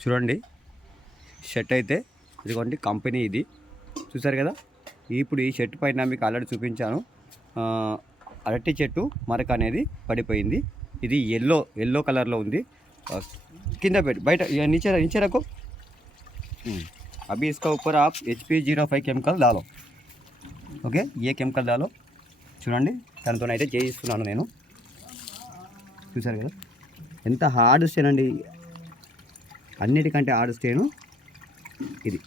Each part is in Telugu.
చూడండి షర్ట్ అయితే ఇదిగోండి కంపెనీ ఇది చూసారు కదా ఇప్పుడు ఈ షర్ట్ పైన మీకు ఆల్రెడీ చూపించాను ఆ, అరటి చెట్టు మరక అనేది పడిపోయింది ఇది ఎల్లో ఎల్లో కలర్లో ఉంది ఆ, కింద పెట్టి బయట ఇక नीचे नीचे रखो हम्म, अभी इसका ऊपर आप H P zero five chemical डालो ఓకే ఏ కెమికల్ దాలో చూడండి దానితో అయితే చేయిస్తున్నాను నేను చూసారు కదా ఎంత హార్డ్ స్టేన్ అండి అన్నిటికంటే హార్డ్ స్టేను ఇది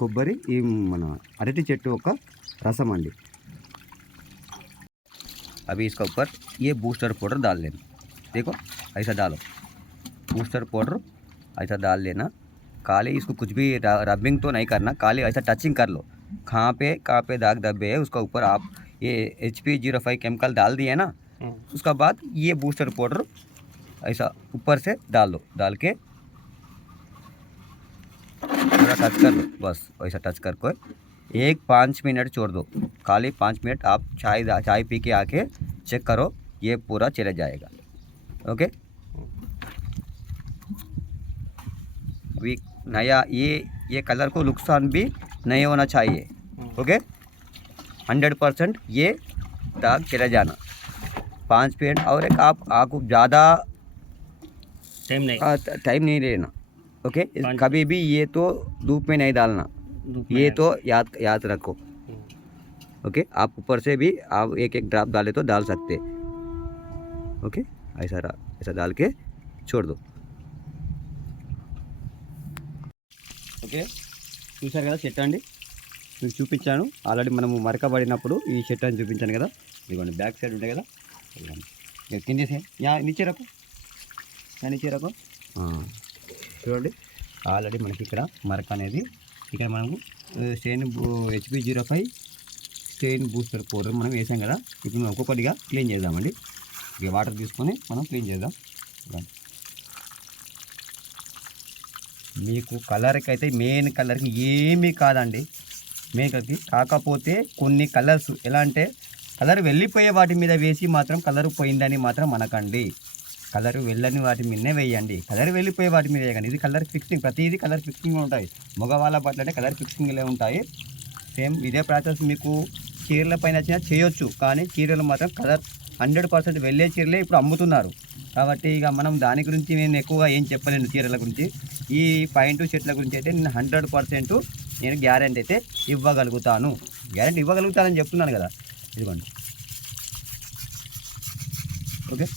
కొబ్బరి ఈ మన అరటి చెట్టు యొక్క రసం అండి अभी इसका ऊपर ये बूस्टर पाउडर डाल लेना देखो ऐसा डालो बूस्टर पाउडर ऐसा डाल लेना काले इसको कुछ भी रबिंग तो नहीं करना काले ऐसा टचिंग कर लो कहाँ पे कहाँ पे दाग धब्बे है उसका ऊपर आप ये H P zero five chemical डाल दिए ना उसका बाद ये बूस्टर पाउडर ऐसा ऊपर से डाल दो डाल के थोड़ा टच कर लो, बस, ऐसा टच कर को एक पाँच मिनट छोड़ दो, खाली पाँच मिनट आप चाय चाय पी के आके चेक करो, ये पूरा चले जाएगा ओके अभी नया, ये ये कलर को नुकसान भी नहीं होना चाहिए ओके हंड्रेड परसेंट ये दाग चले जाना। पाँच मिनट, और एक आप आपको ज़्यादा टाइम नहीं आ, ट- टाइम नहीं लेना ओके इस- पाँच- कभी भी ये तो धूप में नहीं डालना धूप में ये है। तो याद याद रखो हम्म। ओके आप ऊपर से भी आप एक एक ड्राप डाले तो डाल सकते ओके ऐसा डा- ऐसा डाल के छोड़ दो ఓకే చూసారు కదా చెట్టు అండి మీకు చూపించాను ఆల్రెడీ మనము మరకబడినప్పుడు ఈ చెట్టు అని చూపించాను కదా ఇదిగోండి బ్యాక్ సైడ్ ఉంటాయి కదా ఇదిగోండి ఇక కింద సే- యా నిచ్చే రకం యా నిచ్చే రకం ఆ, చూడండి. ఆల్రెడీ మనకి ఇక్కడ మరక అనేది ఇక్కడ మనము stain HP zero five stain booster powder మనం వేసాం కదా. ఇప్పుడు మనం ఒక్కొక్కటిగా క్లీన్ చేద్దామండి. ఇక వాటర్ తీసుకొని మనం క్లీన్ చేద్దాం. మీకు కలర్కి అయితే మెయిన్ కలర్కి ఏమీ కాదండి. మేకకి కాకపోతే కొన్ని కలర్స్ ఎలా అంటే కలర్ వెళ్ళిపోయే వాటి మీద వేసి మాత్రం కలర్ పోయిందని మాత్రం అనకండి కలర్ వెళ్ళని వాటి మీదనే వేయండి. కలర్ వెళ్ళిపోయే వాటి మీద వేయకండి. ఇది కలర్ ఫిక్సింగ్. ప్రతిదీ కలర్ ఫిక్సింగ్ ఉంటాయి. మగవాళ్ళ బట్టలు అంటే కలర్ ఫిక్సింగ్లే ఉంటాయి. సేమ్ ఇదే ప్రాసెస్ మీకు చీరల పైన వచ్చినా చేయొచ్చు. కానీ చీరలు మాత్రం కలర్ హండ్రెడ్ పర్సెంట్ వెళ్ళే చీరలే ఇప్పుడు అమ్ముతున్నారు. కాబట్టి ఇక మనం దాని గురించి నేను ఎక్కువగా ఏం చెప్పలేను చీరల గురించి. ఈ పాయింట్ చెట్ల గురించి అయితే నేను హండ్రెడ్ పర్సెంట్ నేను గ్యారెంటీ అయితే ఇవ్వగలుగుతాను. గ్యారెంటీ ఇవ్వగలుగుతానని చెప్తున్నాను కదా. ఇదిగోండి. ఓకే?